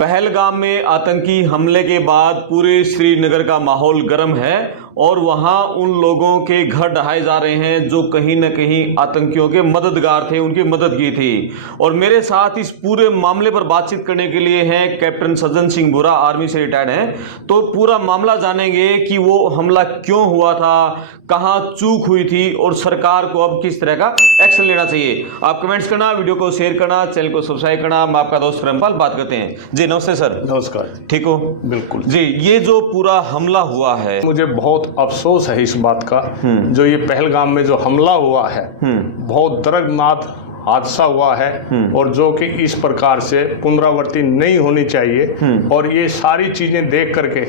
पहलगाम में आतंकी हमले के बाद पूरे श्रीनगर का माहौल गर्म है और वहां उन लोगों के घर ढहाए जा रहे हैं जो कहीं न कहीं आतंकियों के मददगार थे, उनकी मदद की थी। और मेरे साथ इस पूरे मामले पर बातचीत करने के लिए हैं कैप्टन सज्जन सिंह बुरा, आर्मी से रिटायर्ड हैं। तो पूरा मामला जानेंगे कि वो हमला क्यों हुआ था, कहां चूक हुई थी और सरकार को अब किस तरह का एक्शन लेना चाहिए। आप कमेंट्स करना, वीडियो को शेयर करना, चैनल को सब्सक्राइब करना। मैं आपका दोस्त प्रेमपाल बात करते हैं जी। नमस्ते सर। नमस्कार। ठीक हो? बिल्कुल जी। ये जो पूरा हमला हुआ है, मुझे बहुत अफसोस है इस बात का जो ये पहलगाम में जो हमला हुआ है बहुत दर्दनाक हादसा हुआ है और जो कि इस प्रकार से पुनरावृत्ति नहीं होनी चाहिए। और ये सारी चीजें देख करके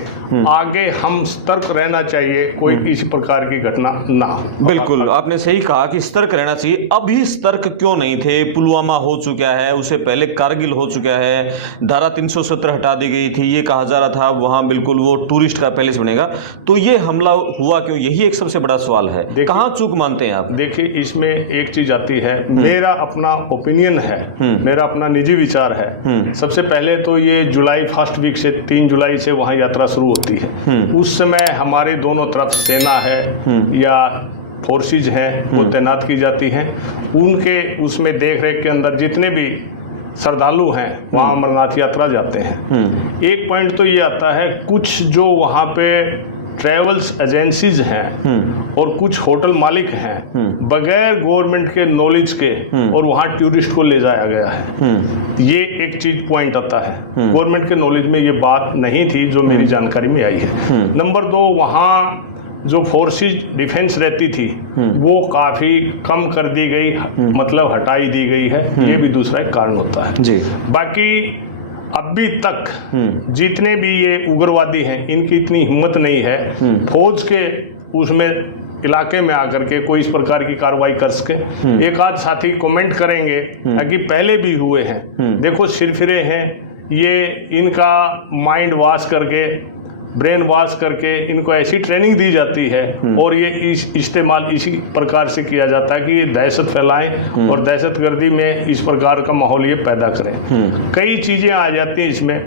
आगे हम सतर्क रहना चाहिए, कोई इस प्रकार की घटना ना हो। बिल्कुल आपने सही कहा कि सतर्क रहना चाहिए। अभी सतर्क क्यों नहीं थे? पुलवामा हो चुका है, उससे पहले कारगिल हो चुका है, धारा 370 हटा दी गई थी, ये कहा जा रहा था वहां बिल्कुल वो टूरिस्ट का पैलेस बनेगा। तो ये हमला हुआ क्यों? यही एक सबसे बड़ा सवाल है। कहां चूक मानते हैं आप? देखिए, इसमें एक चीज आती है, मेरा अपना ओपिनियन है, मेरा अपना निजी विचार है। सबसे पहले तो ये जुलाई फर्स्ट वीक से 3 जुलाई से वहां यात्रा शुरू होती है। उस समय हमारे दोनों तरफ सेना है या फोर्सेज हैं वो तैनात की जाती हैं। उनके उसमें देख रेख के अंदर जितने भी श्रद्धालु हैं वहाँ अमरनाथ यात्रा जाते हैं। एक पॉइंट तो ये आता है, कुछ जो वहाँ पे ट्रेवल्स एजेंसीज हैं और कुछ होटल मालिक हैं बगैर गवर्नमेंट के नॉलेज के और वहाँ टूरिस्ट को ले जाया गया है। ये एक चीज पॉइंट आता है, गवर्नमेंट के नॉलेज में ये बात नहीं थी जो मेरी जानकारी में आई है। नंबर 2, वहाँ जो फोर्सेज डिफेंस रहती थी वो काफी कम कर दी गई, मतलब हटाई दी गई है। ये भी दूसरा एक कारण होता है जी। बाकी अभी तक जितने भी ये उग्रवादी हैं इनकी इतनी हिम्मत नहीं है फौज के उसमें इलाके में आकर के कोई इस प्रकार की कार्रवाई कर सके। एक आध साथी कमेंट करेंगे कि पहले भी हुए हैं। देखो, सिरफिरे हैं ये, इनका माइंड वॉश करके, ब्रेन वॉश करके इनको ऐसी ट्रेनिंग दी जाती है और ये इस्तेमाल इसी प्रकार से किया जाता है कि ये दहशत फैलाएं और दहशतगर्दी में इस प्रकार का माहौल ये पैदा करें। कई चीज़ें आ जाती हैं इसमें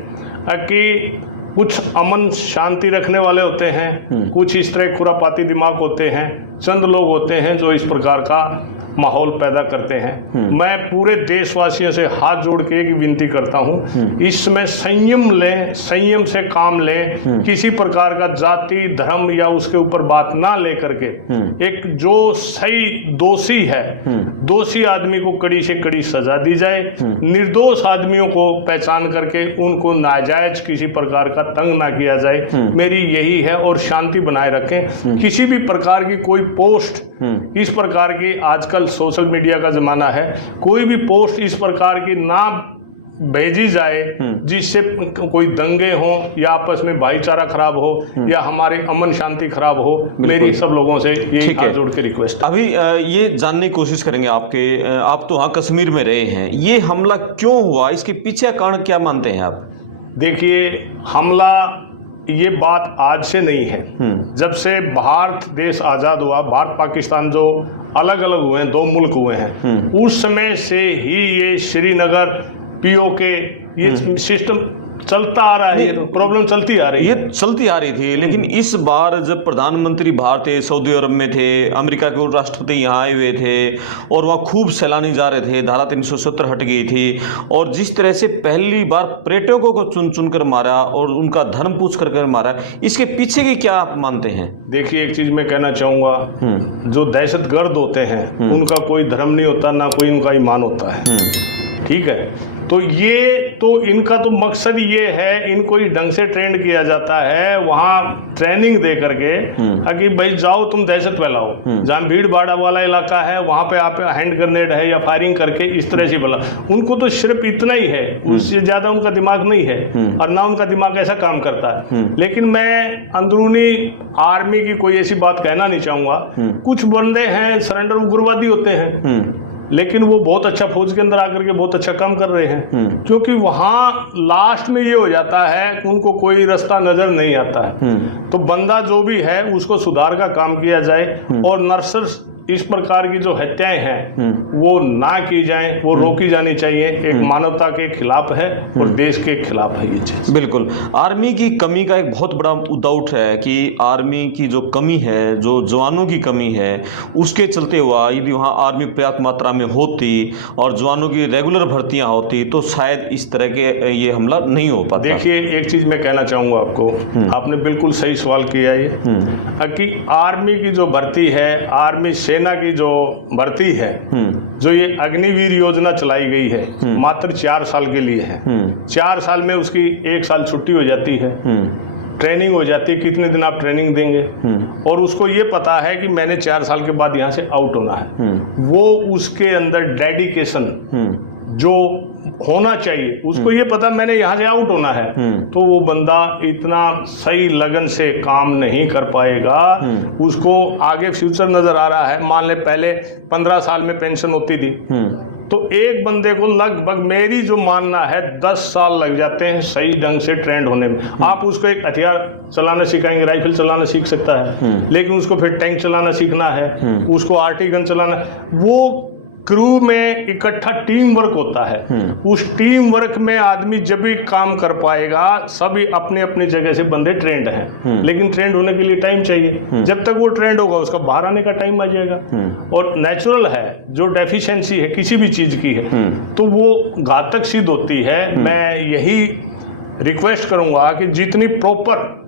कि कुछ अमन शांति रखने वाले होते हैं, कुछ इस तरह खुरापाती दिमाग होते हैं, चंद लोग होते हैं जो इस प्रकार का माहौल पैदा करते हैं। मैं पूरे देशवासियों से हाथ जोड़ के एक विनती करता हूं, इसमें संयम लें, संयम से काम लें। किसी प्रकार का जाति धर्म या उसके ऊपर बात ना लेकर के एक जो सही दोषी है, दोषी आदमी को कड़ी से कड़ी सजा दी जाए। निर्दोष आदमियों को पहचान करके उनको नाजायज किसी प्रकार का तंग ना किया जाए। मेरी यही है। और शांति बनाए रखें। किसी भी प्रकार की कोई पोस्ट इस प्रकार की, आजकल सोशल मीडिया का जमाना है, कोई भी पोस्ट इस प्रकार की ना भेजी जाए जिससे कोई दंगे हो या आपस में भाईचारा खराब हो या हमारी अमन शांति खराब हो। मेरी सब लोगों से ये हाथ जोड़ के रिक्वेस्ट। अभी ये जानने की कोशिश करेंगे आप तो वहाँ कश्मीर में रहे हैं, ये हमला क्यों हुआ, इसके पीछे कारण क्या मानते हैं आप? देखिए, हमला ये बात आज से नहीं है। जब से भारत देश आज़ाद हुआ, भारत पाकिस्तान जो अलग अलग हुए हैं, 2 मुल्क हुए हैं, उस समय से ही ये श्रीनगर पीओके ये सिस्टम चलता आ रहा है। ये प्रॉब्लम चलती आ रही है, ये चलती आ रही थी। लेकिन इस बार जब प्रधानमंत्री बाहर थे, सऊदी अरब में थे, अमेरिका के राष्ट्रपति यहाँ आए हुए थे और वहाँ खूब सैलानी जा रहे थे, धारा 370 हट गई थी और जिस तरह से पहली बार पर्यटकों को चुन चुन कर मारा और उनका धर्म पूछ कर मारा, इसके पीछे की क्या आप मानते हैं? देखिए, एक चीज मैं कहना चाहूंगा, जो दहशतगर्द होते हैं उनका कोई धर्म नहीं होता, ना कोई उनका ईमान होता है। ठीक है, तो ये तो इनका तो मकसद ये है, इनको इस ढंग से ट्रेंड किया जाता है वहाँ ट्रेनिंग दे करके कि भाई जाओ तुम दहशत फैलाओ। जहाँ भीड़ भाड़ वाला इलाका है वहाँ पे आप हैंड ग्रेनेड है या फायरिंग करके इस तरह से बोला। उनको तो सिर्फ इतना ही है, उससे ज्यादा उनका दिमाग नहीं है और ना उनका दिमाग ऐसा काम करता है। लेकिन मैं अंदरूनी आर्मी की कोई ऐसी बात कहना नहीं चाहूंगा। कुछ बंदे हैं सरेंडर उग्रवादी होते हैं, लेकिन वो बहुत अच्छा फौज के अंदर आकर के बहुत अच्छा काम कर रहे हैं, क्योंकि वहां लास्ट में ये हो जाता है कि उनको कोई रास्ता नजर नहीं आता है। तो बंदा जो भी है उसको सुधार का काम किया जाए और इस प्रकार की जो हत्याएं हैं वो ना की जाएं, वो रोकी जानी चाहिए। एक मानवता के खिलाफ है और देश के खिलाफ है ये चीज। बिल्कुल। आर्मी की कमी का एक बहुत बड़ा मुद्दा उठ है कि आर्मी की जो कमी है, जो जवानों की कमी है, उसके चलते हुआ यदि वहाँ आर्मी पर्याप्त मात्रा में होती और जवानों की रेगुलर भर्तियां होती तो शायद इस तरह के ये हमला नहीं हो पाता। देखिए, एक चीज मैं कहना चाहूंगा आपको, आपने बिल्कुल सही सवाल किया ये कि आर्मी की जो भर्ती है, आर्मी सेना की जो भर्ती है, जो ये अग्निवीर योजना चलाई गई है मात्र 4 साल के लिए है। 4 साल में उसकी 1 साल छुट्टी हो जाती है, ट्रेनिंग हो जाती है, कितने दिन आप ट्रेनिंग देंगे, और उसको ये पता है कि मैंने 4 साल के बाद यहाँ से आउट होना है। वो उसके अंदर डेडिकेशन जो होना चाहिए, उसको ये पता मैंने यहाँ से आउट होना है, तो वो बंदा इतना सही लगन से काम नहीं कर पाएगा। उसको आगे फ्यूचर नजर आ रहा है। मान ले पहले 15 साल में पेंशन होती थी, तो एक बंदे को लगभग, मेरी जो मानना है, 10 साल लग जाते हैं सही ढंग से ट्रेंड होने में। आप उसको एक हथियार चलाना सिखाएंगे, राइफल चलाना सीख सकता है, लेकिन उसको फिर टैंक चलाना सीखना है, उसको आरटी गन चलाना, वो क्रू में इकट्ठा टीम वर्क होता है। उस टीम वर्क में आदमी जब भी काम कर पाएगा, सभी अपने अपनी जगह से बंदे ट्रेंड हैं, लेकिन ट्रेंड होने के लिए टाइम चाहिए। जब तक वो ट्रेंड होगा उसका बाहर आने का टाइम आ जाएगा। और नेचुरल है, जो डेफिशिएंसी है किसी भी चीज की है तो वो घातक सिद्ध होती है। मैं यही रिक्वेस्ट करूंगा कि जितनी प्रॉपर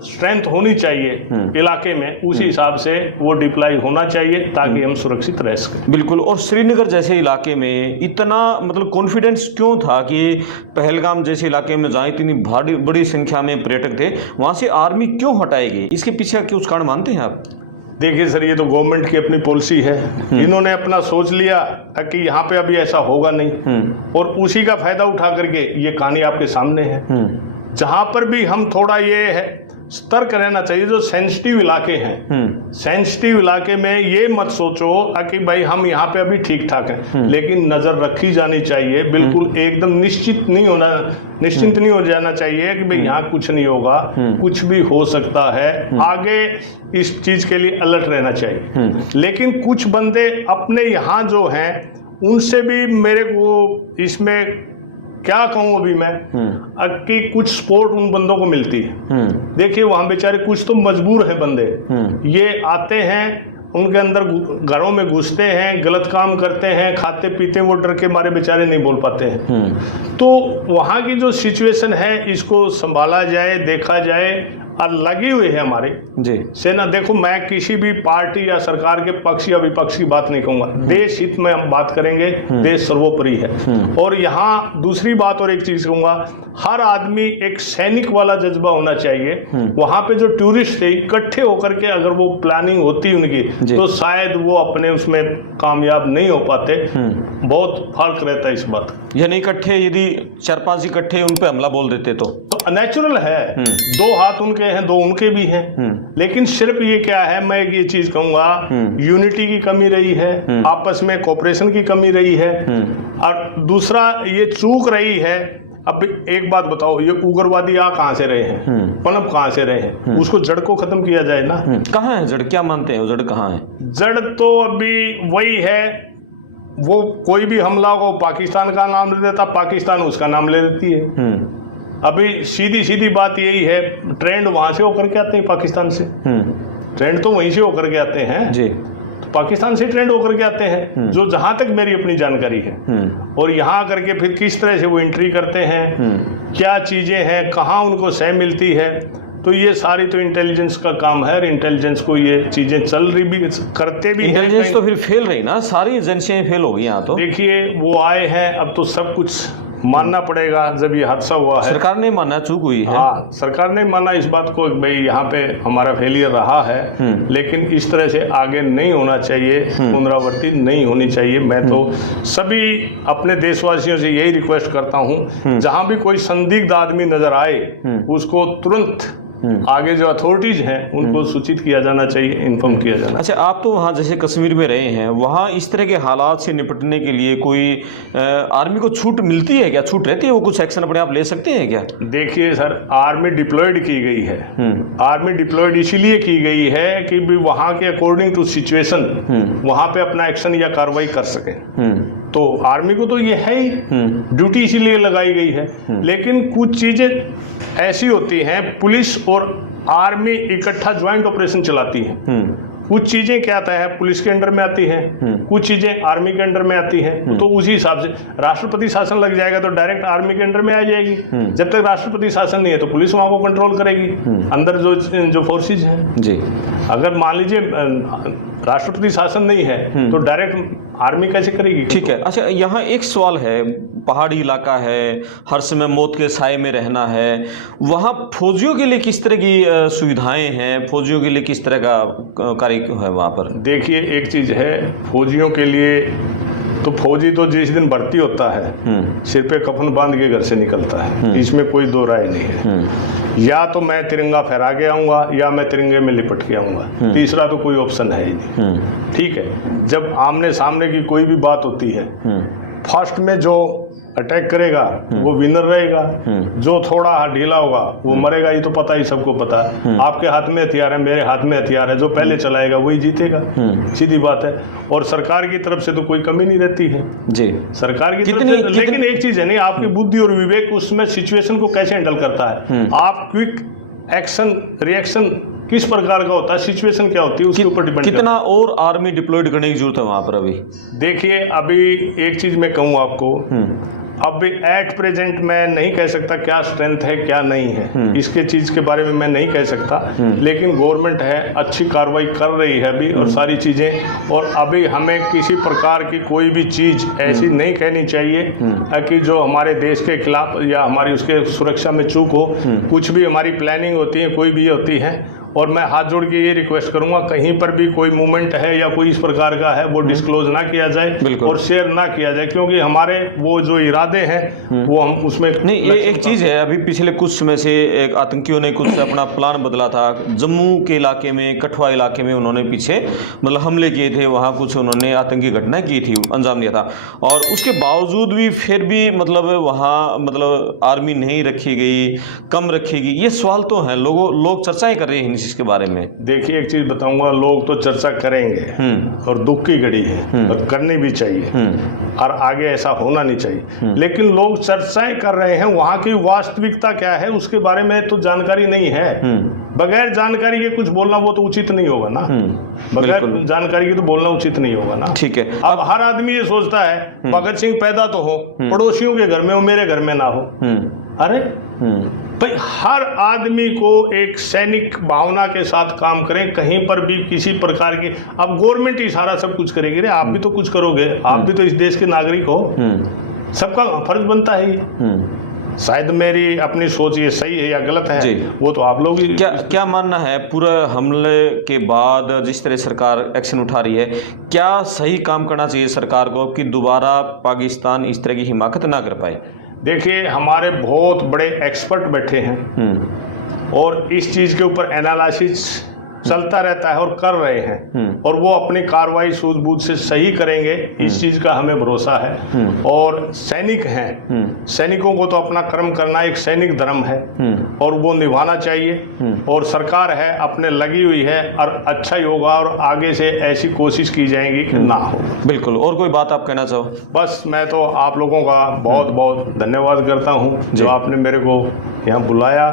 स्ट्रेंथ होनी चाहिए इलाके में, उसी हिसाब से वो डिप्लॉय होना चाहिए ताकि हम सुरक्षित रह सकें। बिल्कुल। और श्रीनगर जैसे इलाके में इतना मतलब कॉन्फिडेंस क्यों था कि पहलगाम जैसे इलाके में जहाँ इतनी बड़ी संख्या में पर्यटक थे, वहाँ से आर्मी क्यों हटाएगी? इसके पीछे कुछ कारण मानते हैं आप? देखिए सर, ये तो गवर्नमेंट की अपनी पॉलिसी है। इन्होंने अपना सोच लिया कि यहाँ पे अभी ऐसा होगा नहीं, और उसी का फायदा उठा करके ये कहानी आपके सामने है। जहाँ पर भी हम थोड़ा ये है सतर्क रहना चाहिए, जो सेंसिटिव इलाके हैं, सेंसिटिव इलाके में ये मत सोचो कि भाई हम यहाँ पे अभी ठीक ठाक हैं, लेकिन नजर रखी जानी चाहिए। बिल्कुल एकदम निश्चिंत नहीं हो जाना चाहिए कि भाई यहाँ कुछ नहीं होगा, कुछ भी हो सकता है। आगे इस चीज के लिए अलर्ट रहना चाहिए। लेकिन कुछ बंदे अपने यहाँ जो हैं, उनसे भी मेरे को इसमें क्या कहूँ अभी मैं कि कुछ सपोर्ट उन बंदों को मिलती है। देखिए, वहां बेचारे कुछ तो मजबूर है बंदे, ये आते हैं, उनके अंदर घरों में घुसते हैं, गलत काम करते हैं, खाते पीते, वो डर के मारे बेचारे नहीं बोल पाते हैं। तो वहाँ की जो सिचुएशन है, इसको संभाला जाए, देखा जाए। और लगी हुई है हमारी सेना। देखो, मैं किसी भी पार्टी या सरकार के पक्ष या विपक्ष की बात नहीं कहूंगा, देश हित में हम बात करेंगे, देश सर्वोपरि है। और यहाँ दूसरी बात और एक चीज कहूंगा, हर आदमी एक सैनिक वाला जज्बा होना चाहिए। वहां पे जो टूरिस्ट थे इकट्ठे होकर के अगर वो प्लानिंग होती उनकी, तो शायद वो अपने उसमें कामयाब नहीं हो पाते। बहुत फर्क रहता है इस बात। यानी इकट्ठे, यदि 4-5 इकट्ठे उन पे हमला बोल देते तो नेचुरल है। 2 हाथ उनके हैं, 2 उनके भी हैं। लेकिन सिर्फ ये क्या है, मैं ये चीज कहूंगा, यूनिटी की कमी रही है, आपस में कोऑपरेशन की कमी रही है। और दूसरा ये चूक रही है। अब एक बात बताओ, ये उग्रवादी आ कहाँ से रहे हैं, पनप कहाँ से रहे हैं, उसको जड़ को खत्म किया जाए ना। कहाँ है जड़? क्या मानते हैं, जड़ कहाँ है? जड़ तो अभी वही है, वो कोई भी हमला को पाकिस्तान का नाम ले देता, पाकिस्तान उसका नाम ले देती है। अभी सीधी बात यही है, ट्रेंड वहां से होकर के आते हैं, पाकिस्तान से। ट्रेंड तो वहीं से होकर के आते हैं जी, तो पाकिस्तान से ट्रेंड होकर के आते हैं, जो जहां तक मेरी अपनी जानकारी है। और यहाँ आकर के फिर किस तरह से वो एंट्री करते हैं, क्या चीजें हैं, कहाँ उनको सह मिलती है, तो ये सारी तो इंटेलिजेंस का काम है। इंटेलिजेंस को ये चीजें चल रही भी, करते भी। इंटेलिजेंस तो फिर फेल रही ना, सारी एजेंसियां फेल हो गई यहाँ तो। देखिए, वो आए हैं, अब तो सब कुछ मानना पड़ेगा। जब ये हादसा हुआ है, सरकार ने माना, चूक हुई है। हाँ, सरकार ने माना इस बात को, भाई यहाँ पे हमारा फेलियर रहा है, लेकिन इस तरह से आगे नहीं होना चाहिए, पुनरावृत्ति नहीं होनी चाहिए। मैं तो सभी अपने देशवासियों से यही रिक्वेस्ट करता हूँ, जहाँ भी कोई संदिग्ध आदमी नजर आए, उसको तुरंत आगे जो अथॉरिटीज हैं उनको सूचित किया जाना चाहिए, इन्फॉर्म किया जाना। अच्छा, आप तो वहाँ जैसे कश्मीर में रहे हैं, वहाँ इस तरह के हालात से निपटने के लिए कोई आर्मी को छूट मिलती है क्या? छूट रहती है, वो कुछ एक्शन अपने आप ले सकते हैं क्या? देखिए सर, आर्मी डिप्लॉयड की गई है। आर्मी डिप्लॉयड इसीलिए की गई है कि भी वहाँ के अकॉर्डिंग टू सिचुएशन वहाँ पे अपना एक्शन या कार्रवाई कर सके। तो आर्मी को तो ये है ही, ड्यूटी इसीलिए लगाई गई है। लेकिन कुछ चीजें ऐसी होती हैं, पुलिस और आर्मी इकट्ठा ज्वाइंट ऑपरेशन चलाती है। कुछ चीजें क्या आता है पुलिस के अंडर में आती हैं, कुछ चीजें आर्मी के अंडर में आती हैं। तो उसी हिसाब से राष्ट्रपति शासन लग जाएगा तो डायरेक्ट आर्मी के अंडर में आ जाएगी। जब तक राष्ट्रपति शासन नहीं है तो पुलिस वहां को कंट्रोल करेगी, अंदर जो फोर्सेज हैं जी। अगर मान लीजिए राष्ट्रपति शासन नहीं है तो डायरेक्ट आर्मी कैसे करेगी? ठीक है। अच्छा, यहाँ एक सवाल है, पहाड़ी इलाका है, हर समय मौत के साए में रहना है, वहाँ फौजियों के लिए किस तरह की सुविधाएं हैं? फौजियों के लिए किस तरह का कार्य है वहाँ पर? देखिए, एक चीज है, फौजियों के लिए तो फौजी तो जिस दिन भर्ती होता है सिर पे कफन बांध के घर से निकलता है, इसमें कोई दो राय नहीं है। या तो मैं तिरंगा फहरा के आऊंगा या मैं तिरंगे में लिपट के आऊंगा, तीसरा तो कोई ऑप्शन है ही नहीं। ठीक है, जब आमने सामने की कोई भी बात होती है, फर्स्ट में जो अटैक करेगा वो विनर रहेगा, जो थोड़ा ढीला होगा वो मरेगा। ये तो पता ही, सबको पता है। आपके हाथ में हथियार है, मेरे हाथ में हथियार है, जो पहले चलाएगा वही जीतेगा, सीधी बात है। और सरकार की तरफ से तो कोई कमी नहीं रहती है जी, सरकार की तरफ से। लेकिन एक चीज है नहीं, आपकी बुद्धि और विवेक उसमें सिचुएशन को कैसे हैंडल करता है। आप क्विक एक्शन रिएक्शन किस प्रकार का होता है, सिचुएशन क्या होती है, उसके ऊपर डिपेंड। कितना और आर्मी डिप्लॉयड करने की जरूरत है वहां पर अभी? देखिए, अभी एक चीज मैं कहूँ आपको, अब एट प्रेजेंट मैं नहीं कह सकता क्या स्ट्रेंथ है क्या नहीं है, इसके चीज के बारे में मैं नहीं कह सकता। लेकिन गवर्नमेंट है, अच्छी कार्रवाई कर रही है अभी और सारी चीजें। और अभी हमें किसी प्रकार की कोई भी चीज ऐसी नहीं कहनी चाहिए कि जो हमारे देश के खिलाफ या हमारी उसके सुरक्षा में चूक हो। कुछ भी हमारी प्लानिंग होती है, कोई भी होती है, और मैं हाथ जोड़ के ये रिक्वेस्ट करूंगा, कहीं पर भी कोई मूवमेंट है या कोई इस प्रकार का है वो डिस्क्लोज ना किया जाए और शेयर ना किया जाए, क्योंकि हमारे वो जो इरादे हैं वो हम उसमें नहीं। ये एक चीज़ है, अभी पिछले कुछ समय से एक आतंकियों ने कुछ अपना प्लान बदला था, जम्मू के इलाके में, कठुआ इलाके में उन्होंने पीछे मतलब हमले किए थे, वहाँ कुछ उन्होंने आतंकी घटना की थी, अंजाम दिया था। और उसके बावजूद भी फिर भी मतलब वहाँ मतलब आर्मी नहीं रखी गई, कम रखेगी, ये सवाल तो है, लोग चर्चाएं कर रहे हैं इसके बारे में। देखिए, एक चीज बताऊंगा, लोग तो चर्चा करेंगे और दुख की घड़ी है और करनी भी चाहिए और आगे ऐसा होना नहीं चाहिए। लेकिन लोग चर्चाएं कर रहे हैं, वहां की वास्तविकता क्या है उसके बारे में तो जानकारी नहीं है। बगैर जानकारी के कुछ बोलना वो तो उचित नहीं होगा ना, बगैर जानकारी के तो बोलना उचित नहीं होगा ना। ठीक है। अब हर आदमी ये सोचता है भगत सिंह पैदा तो हो पड़ोसियों के घर में हो, मेरे घर में ना हो। अरे भाई, हर आदमी को एक सैनिक भावना के साथ काम करें, कहीं पर भी किसी प्रकार की। अब गवर्नमेंट ही सारा सब कुछ करेगी रे, आप भी तो कुछ करोगे, आप भी तो इस देश के नागरिक हो, सबका फर्ज बनता है ये। शायद मेरी अपनी सोच ये सही है या गलत है वो तो आप लोग क्या मानना है? पूरा हमले के बाद जिस तरह सरकार एक्शन उठा रही है, क्या सही काम करना चाहिए सरकार को कि दोबारा पाकिस्तान इस तरह की हिमाकत ना कर पाए? देखिए, हमारे बहुत बड़े एक्सपर्ट बैठे हैं और इस चीज के ऊपर एनालिसिस चलता रहता है और कर रहे हैं, और वो अपनी कार्रवाई सूझबूझ से सही करेंगे, इस चीज का हमें भरोसा है। और सैनिक हैं, सैनिकों को तो अपना कर्म करना एक सैनिक धर्म है और वो निभाना चाहिए। और सरकार है अपने लगी हुई है और अच्छा ही होगा, और आगे से ऐसी कोशिश की जाएगी कि ना हो। बिल्कुल। और कोई बात आप कहना चाहो? बस मैं तो आप लोगों का बहुत बहुत धन्यवाद करता हूँ जो आपने मेरे को यहाँ बुलाया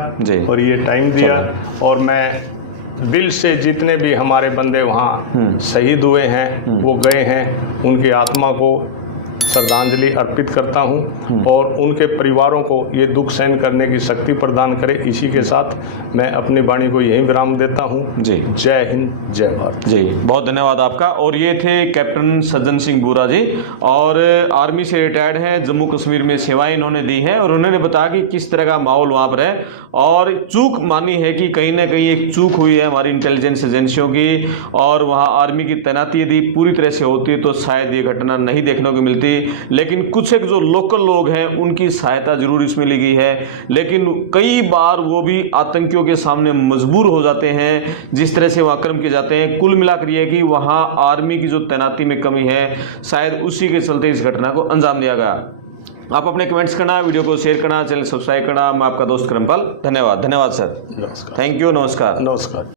और ये टाइम दिया। और मैं दिल से जितने भी हमारे बंदे वहाँ शहीद हुए हैं, वो गए हैं, उनकी आत्मा को श्रद्धांजलि अर्पित करता हूं और उनके परिवारों को ये दुख सहन करने की शक्ति प्रदान करे। इसी के साथ मैं अपनी वाणी को यहीं विराम देता हूं। जी, जय हिंद, जय भारत। जी, बहुत धन्यवाद आपका। और ये थे कैप्टन सज्जन सिंह बोरा जी, और आर्मी से रिटायर्ड हैं, जम्मू कश्मीर में सेवाएं इन्होंने दी हैं, और उन्होंने बताया कि किस तरह का माहौल वहाँ पर है। और चूक मानी है कि कहीं ना कहीं एक चूक हुई है हमारी इंटेलिजेंस एजेंसियों की, और वहाँ आर्मी की तैनाती यदि पूरी तरह से होती तो शायद ये घटना नहीं देखने को मिलती। लेकिन कुछ एक जो लोकल लोग हैं उनकी सहायता जरूर इसमें ली गई है, लेकिन कई बार वो भी आतंकियों के सामने मजबूर हो जाते हैं जिस तरह से वहाँ आक्रमण किए जाते हैं। कुल मिलाकर यह है कि वहाँ आर्मी की जो तैनाती में कमी है, शायद उसी के चलते इस घटना को अंजाम दिया गया। आप अपने कमेंट्स करना, वीडियो को शेयर करना, चैनल सब्सक्राइब करना। मैं आपका दोस्त करमपाल, धन्यवाद। धन्यवाद सर, नमस्कार। थैंक यू, नमस्कार। नमस्कार।